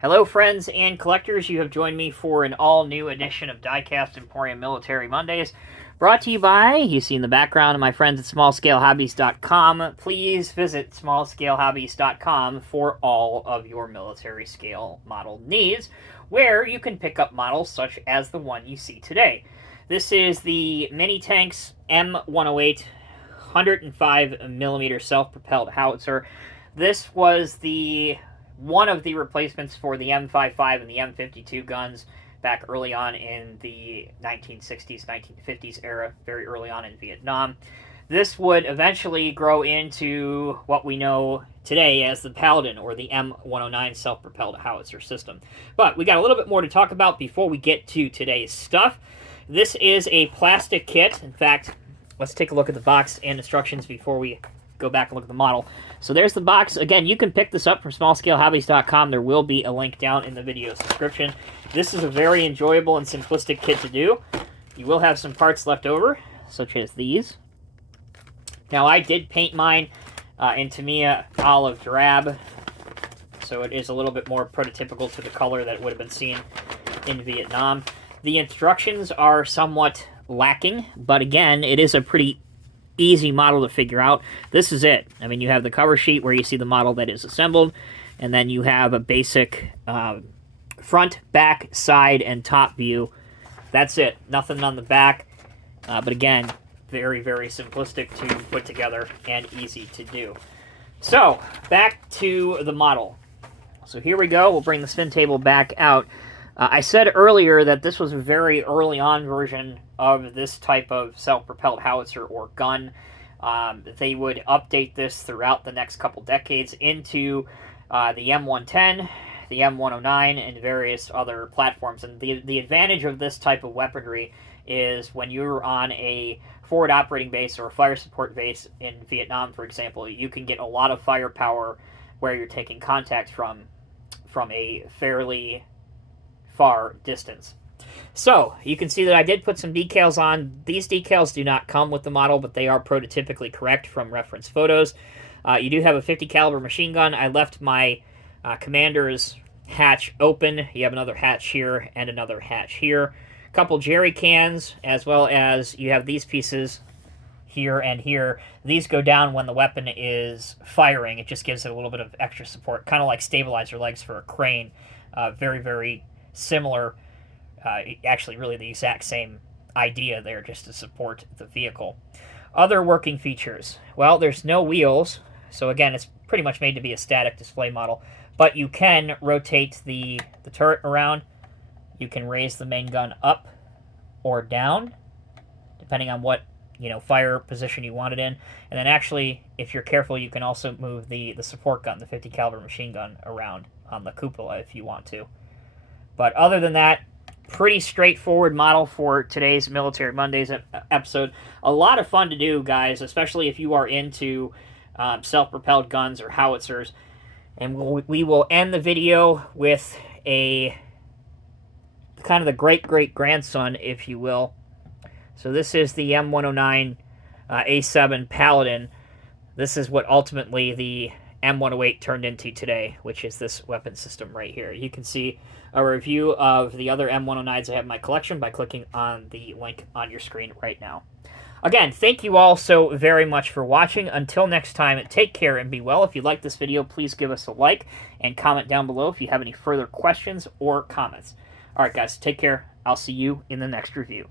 Hello friends and collectors, you have joined me for an all-new edition of Diecast Emporium Military Mondays, brought to you by, you see in the background, of my friends at smallscalehobbies.com. Please visit smallscalehobbies.com for all of your military scale model needs, where you can pick up models such as the one you see today. This is the MiniTanks M108 105mm Self-Propelled Howitzer. This was one of the replacements for the M55 and the M52 guns back early on in the 1960s, 1950s era, very early on in Vietnam. This would eventually grow into what we know today as the Paladin, or the M109 Self-Propelled Howitzer system. But we got a little bit more to talk about before we get to today's stuff. This is a plastic kit. In fact, let's take a look at the box and instructions before we go back and look at the model. So there's the box. Again, you can pick this up from smallscalehobbies.com. There will be a link down in the video description. This is a very enjoyable and simplistic kit to do. You will have some parts left over, such as these. Now, I did paint mine in Tamiya olive drab, so it is a little bit more prototypical to the color that would have been seen in Vietnam. The instructions are somewhat lacking, but again, it is a pretty easy model to figure out. This is it. I mean, you have the cover sheet where you see the model that is assembled, and then you have a basic front, back, side, and top view. That's it. Nothing on the back. But again, very, very simplistic to put together and easy to do. So, back to the model. So here we go. We'll bring the spin table back out. I said earlier that this was a very early on version of this type of self-propelled howitzer or gun. They would update this throughout the next couple decades into the M110, the M109, and various other platforms. And the advantage of this type of weaponry is when you're on a forward operating base or a fire support base in Vietnam, for example, you can get a lot of firepower where you're taking contact from a fairly far distance. So, you can see that I did put some decals on. These decals do not come with the model, but they are prototypically correct from reference photos. You do have a 50 caliber machine gun. I left my commander's hatch open. You have another hatch here and another hatch here. A couple jerry cans, as well as you have these pieces here and here. These go down when the weapon is firing. It just gives it a little bit of extra support, kind of like stabilizer legs for a crane. Very, very similar, actually really the exact same idea there, just to support the vehicle. Other working features. Well, there's no wheels, so again, it's pretty much made to be a static display model, but you can rotate the turret around. You can raise the main gun up or down, depending on what fire position you want it in. And then actually, if you're careful, you can also move the support gun, the 50 caliber machine gun, around on the cupola if you want to. But other than that, pretty straightforward model for today's Military Mondays episode. A lot of fun to do, guys, especially if you are into self-propelled guns or howitzers. And we will end the video with a kind of the great-great-grandson, if you will. So this is the M109 A7 Paladin. This is what ultimately the M108 turned into today, which is this weapon system right here. You can see a review of the other M109s I have in my collection by clicking on the link on your screen right now. Again, thank you all so very much for watching. Until next time, take care and be well. If you like this video, please give us a like and comment down below if you have any further questions or comments. All right, guys, take care. I'll see you in the next review.